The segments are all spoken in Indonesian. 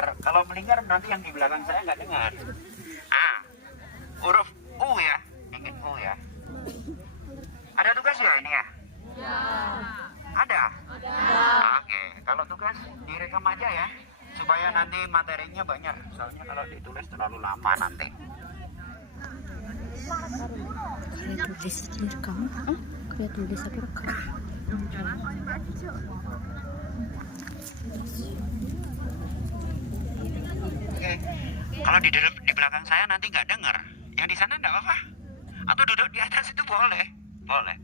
dengar. Kalau melingkar nanti yang di belakang saya nggak dengar. Huruf U ya, ingin U ya. Ada tugas ya ini ya? Ada? Oke, kalau tugas direkam aja ya, supaya nanti materinya banyak. Soalnya kalau ditulis terlalu lama nanti. Kayak tulis direkam, kayak tulis aku rekam. Oke, kalau di belakang saya nanti nggak dengar, yang di sana nggak apa-apa. Atau duduk di atas itu boleh, boleh.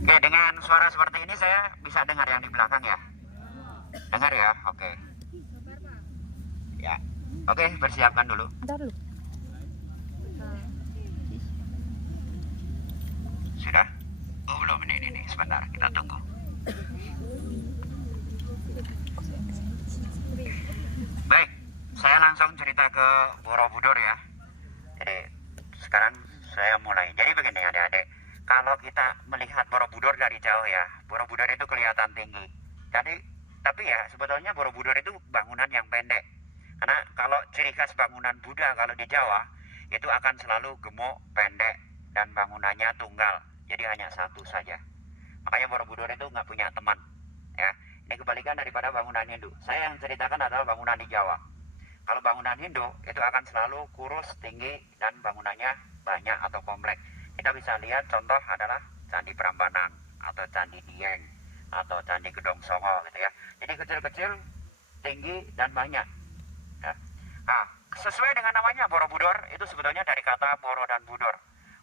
Oke, dengan suara seperti ini saya bisa dengar yang di belakang ya. Dengar ya, oke. Ya, oke, persiapkan dulu. Bentar dulu. Sudah? Oh belum, ini sebentar, kita tunggu. Baik, saya langsung cerita ke Borobudur ya. Jadi sekarang saya mulai. Jadi begini adik-adik, kalau kita melihat Borobudur dari jauh ya, Borobudur itu kelihatan tinggi. Tapi ya sebetulnya Borobudur itu bangunan yang pendek. Karena kalau ciri khas bangunan Buddha kalau di Jawa itu akan selalu gemuk, pendek, dan bangunannya tunggal. Jadi hanya satu saja. Makanya Borobudur itu nggak punya teman. Ya, ini kebalikan daripada bangunan Hindu. Saya yang ceritakan adalah bangunan di Jawa. Kalau bangunan Hindu itu akan selalu kurus, tinggi, dan bangunannya banyak atau kompleks. Kita bisa lihat contoh adalah Candi Prambanan atau Candi Dieng atau Candi Gedong Songo gitu ya. Jadi kecil-kecil, tinggi, dan banyak. Ya. Nah, sesuai dengan namanya Borobudur itu sebetulnya dari kata Boro dan Budur.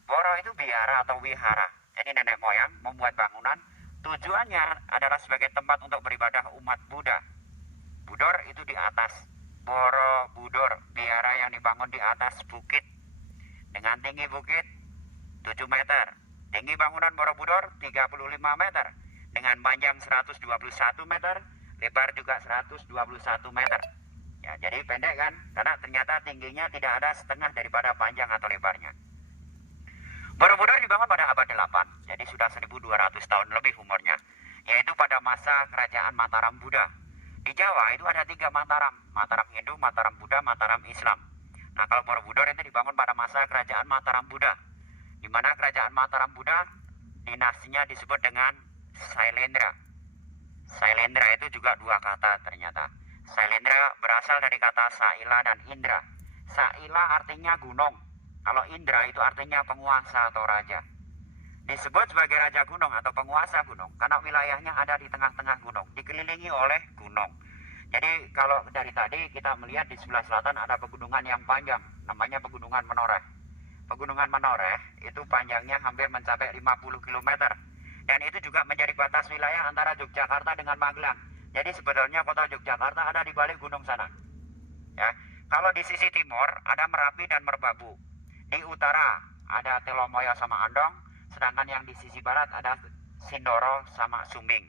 Boro itu biara atau wihara. Jadi nenek moyang membuat bangunan tujuannya adalah sebagai tempat untuk beribadah umat Buddha. Budur itu di atas. Borobudur, biara yang dibangun di atas bukit. Dengan tinggi bukit 7 meter. Tinggi bangunan Borobudur 35 meter. Dengan panjang 121 meter, lebar juga 121 meter. Ya, jadi pendek kan? Karena ternyata tingginya tidak ada setengah daripada panjang atau lebarnya. Borobudur dibangun pada abad 8, jadi sudah 1200 tahun lebih umurnya, yaitu pada masa kerajaan Mataram Buddha. Di Jawa itu ada 3 Mataram, Mataram Hindu, Mataram Buddha, Mataram Islam. Nah, kalau Borobudur itu dibangun pada masa kerajaan Mataram Buddha, di mana kerajaan Mataram Buddha dinastinya disebut dengan Sailendra. Sailendra itu juga 2 kata ternyata. Sailendra berasal dari kata Saila dan Indra. Saila artinya gunung. Kalau Indra itu artinya penguasa atau raja. Disebut sebagai raja gunung atau penguasa gunung karena wilayahnya ada di tengah-tengah gunung, dikelilingi oleh gunung. Jadi kalau dari tadi kita melihat di sebelah selatan ada pegunungan yang panjang, namanya Pegunungan Menoreh. Pegunungan Menoreh itu panjangnya hampir mencapai 50 km. Dan itu juga menjadi batas wilayah antara Yogyakarta dengan Magelang. Jadi sebetulnya kota Yogyakarta ada di balik gunung sana. Ya, kalau di sisi timur ada Merapi dan Merbabu. Di utara ada Telomoyo sama Andong, sedangkan yang di sisi barat ada Sindoro sama Sumbing.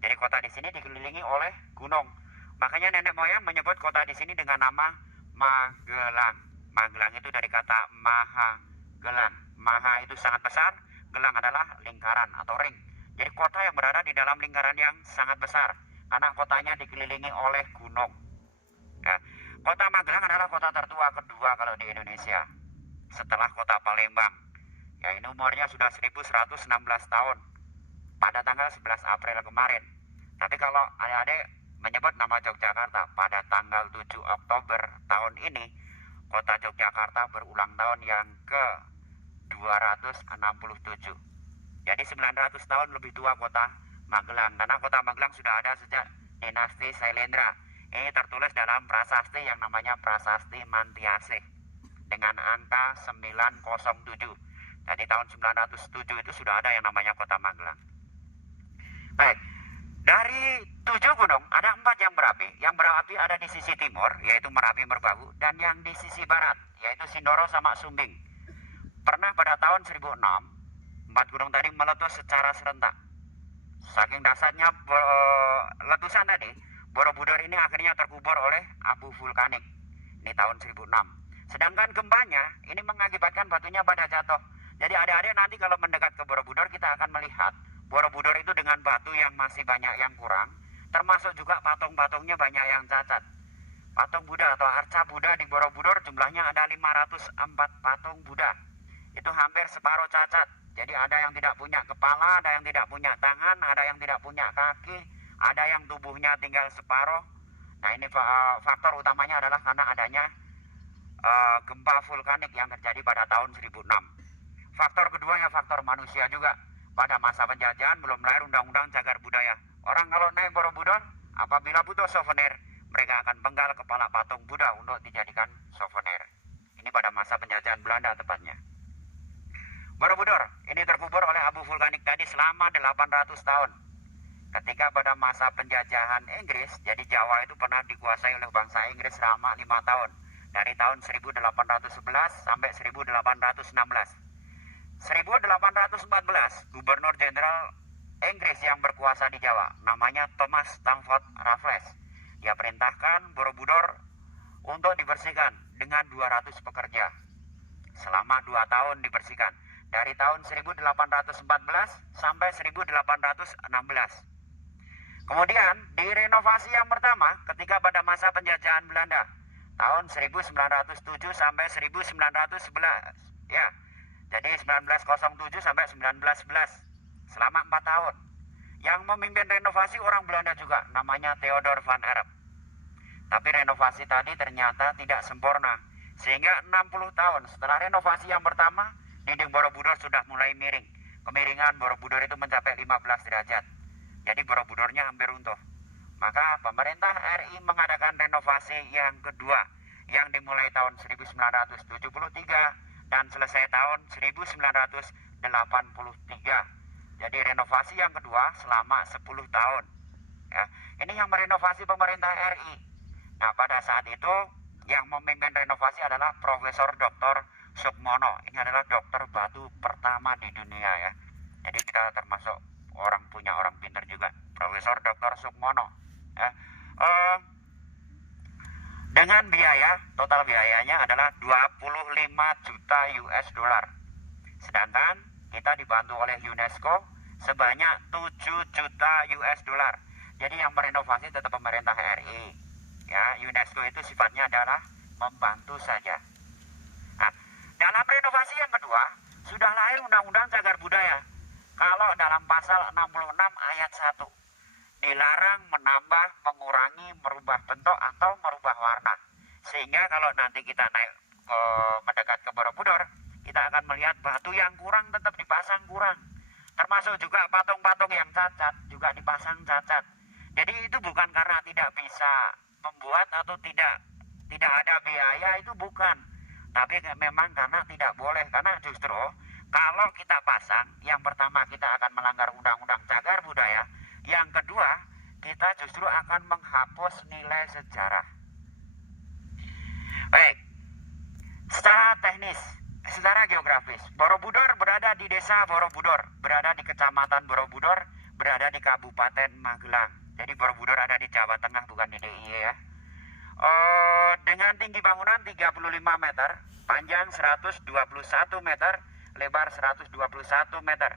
Jadi kota di sini dikelilingi oleh gunung. Makanya nenek moyang menyebut kota di sini dengan nama Magelang. Magelang itu dari kata Maha Gelang. Maha itu sangat besar, Gelang adalah lingkaran atau ring. Jadi kota yang berada di dalam lingkaran yang sangat besar karena kotanya dikelilingi oleh gunung. Ya. Kota Magelang adalah kota tertua kedua kalau di Indonesia setelah kota Palembang. Ya, ini umurnya sudah 1116 tahun pada tanggal 11 April kemarin. Tapi kalau adik-adik menyebut nama Yogyakarta pada tanggal 7 Oktober tahun ini, kota Yogyakarta berulang tahun yang ke 267. Jadi 900 tahun lebih tua kota Magelang, karena kota Magelang sudah ada sejak dinasti Sailendra. Ini tertulis dalam prasasti yang namanya Prasasti Mantiasih dengan angka 907. Jadi tahun 907 itu sudah ada yang namanya kota Magelang. Baik, dari 7 gunung ada 4 yang berapi. Yang berapi ada di sisi timur, yaitu Merapi Merbabu, dan yang di sisi barat, yaitu Sindoro sama Sumbing. Pernah pada tahun 1006, 4 gunung tadi meletus secara serentak. Saking dasarnya letusan tadi, Borobudur ini akhirnya terkubur oleh abu vulkanik. Ini tahun 1006. Sedangkan gempanya ini mengakibatkan batunya pada jatuh. Jadi adik-adik nanti kalau mendekat ke Borobudur kita akan melihat Borobudur itu dengan batu yang masih banyak yang kurang, termasuk juga patung-patungnya banyak yang cacat. Patung Buddha atau arca Buddha di Borobudur jumlahnya ada 504 patung Buddha. Itu hampir separuh cacat. Jadi ada yang tidak punya kepala, ada yang tidak punya tangan, ada yang tidak punya kaki, ada yang tubuhnya tinggal separuh. Nah ini faktor utamanya adalah karena adanya gempa vulkanik yang terjadi pada tahun 1006. Faktor kedua ya faktor manusia juga. Pada masa penjajahan belum lahir undang-undang cagar budaya. Orang kalau naik Borobudur, apabila butuh souvenir, mereka akan penggal kepala patung Buddha untuk dijadikan souvenir. Ini pada masa penjajahan Belanda tepatnya. Borobudur ini terkubur oleh abu vulkanik tadi selama 800 tahun. Ketika pada masa penjajahan Inggris, jadi Jawa itu pernah dikuasai oleh bangsa Inggris selama 5 tahun. Dari tahun 1811 sampai 1816. 1814, Gubernur Jenderal Inggris yang berkuasa di Jawa, namanya Thomas Stamford Raffles. Dia perintahkan Borobudur untuk dibersihkan dengan 200 pekerja. Selama 2 tahun dibersihkan. Dari tahun 1814 sampai 1816. Kemudian direnovasi yang pertama ketika pada masa penjajahan Belanda. Tahun 1907 sampai 1911. Ya, jadi 1907 sampai 1911. Selama 4 tahun. Yang memimpin renovasi orang Belanda juga, namanya Theodor van Erp. Tapi renovasi tadi ternyata tidak sempurna. Sehingga 60 tahun setelah renovasi yang pertama, dinding Borobudur sudah mulai miring. Kemiringan Borobudur itu mencapai 15 derajat. Jadi Borobudurnya hampir runtuh. Maka pemerintah RI mengadakan renovasi yang kedua, yang dimulai tahun 1973 dan selesai tahun 1983. Jadi renovasi yang kedua selama 10 tahun. Ya, ini yang merenovasi pemerintah RI. Nah, pada saat itu yang memimpin renovasi adalah Profesor Dr. Sukmono. Ini adalah dokter batu pertama di dunia ya. Jadi kita termasuk punya orang pintar juga. Profesor Dr. Sukmono. Ya. Dengan biaya, total biayanya adalah 25 juta US dollar. Sedangkan kita dibantu oleh UNESCO sebanyak 7 juta US dollar. Jadi yang merenovasi tetap pemerintah RI. Ya, UNESCO itu sifatnya adalah membantu saja. Nah, dalam renovasi yang kedua sudah lahir Undang-Undang Cagar Budaya. Kalau dalam pasal 66 ayat 1 dilarang menambah, mengurangi, merubah bentuk atau merubah warna. Sehingga kalau nanti kita naik mendekat ke Borobudur, kita akan melihat batu yang kurang tetap dipasang kurang. Termasuk juga patung-patung yang cacat juga dipasang cacat. Jadi itu bukan karena tidak bisa membuat atau tidak ada biaya, itu bukan. Tapi memang karena tidak boleh. Karena justru kalau kita pasang, yang pertama kita akan melanggar Undang-Undang Cagar Budaya. Yang kedua, kita justru akan menghapus nilai sejarah. Baik, secara teknis, secara geografis, Borobudur berada di desa Borobudur, berada di kecamatan Borobudur, berada di Kabupaten Magelang. Jadi Borobudur ada di Jawa Tengah, bukan di DIY ya. Dengan tinggi bangunan 35 meter, panjang 121 meter, lebar 121 meter,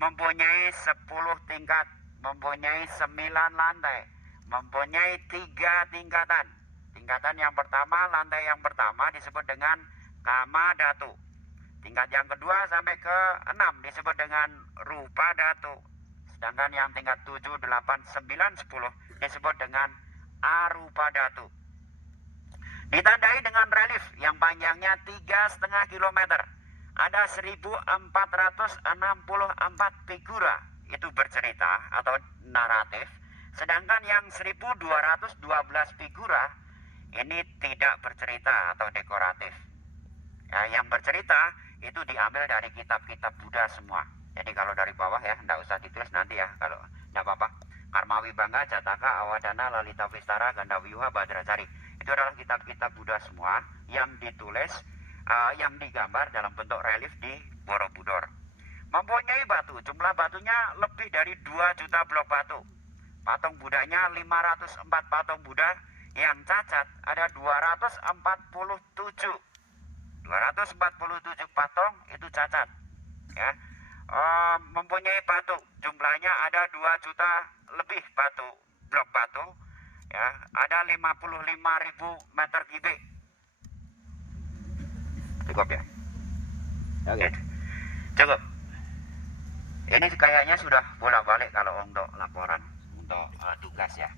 mempunyai 10 tingkat, mempunyai 9 lantai, mempunyai 3 tingkatan. Tingkatan yang pertama, lantai yang pertama disebut dengan Kama Datu. Tingkat yang kedua sampai ke 6 disebut dengan Rupa Datu. Sedangkan yang tingkat 7, 8, 9, 10 disebut dengan Arupa Datu. Ditandai dengan relief yang panjangnya 3,5 km. Ada 1464 figura itu bercerita atau naratif. Sedangkan yang 1212 figura ini tidak bercerita atau dekoratif. Ya, yang bercerita itu diambil dari kitab-kitab Buddha semua. Jadi kalau dari bawah ya, tidak usah ditulis nanti ya, kalau tidak apa-apa. Karmawi Bangga, Jataka, Awadana, Lalita Vistara, Gandavyuha, Badracari. Itu adalah kitab-kitab Buddha semua yang ditulis, yang digambar dalam bentuk relief di Borobudur. Mempunyai batu, jumlah batunya lebih dari 2 juta blok batu. Patung Budanya 504 patung Buddha, yang cacat ada 247. 247 patung itu cacat. Ya. mempunyai batu, jumlahnya ada 2 juta lebih batu, blok batu ya, ada 55.000 meter kubik. Cukup ya? Oke, cukup. Ini kayaknya sudah bolak-balik kalau untuk laporan untuk tugas ya.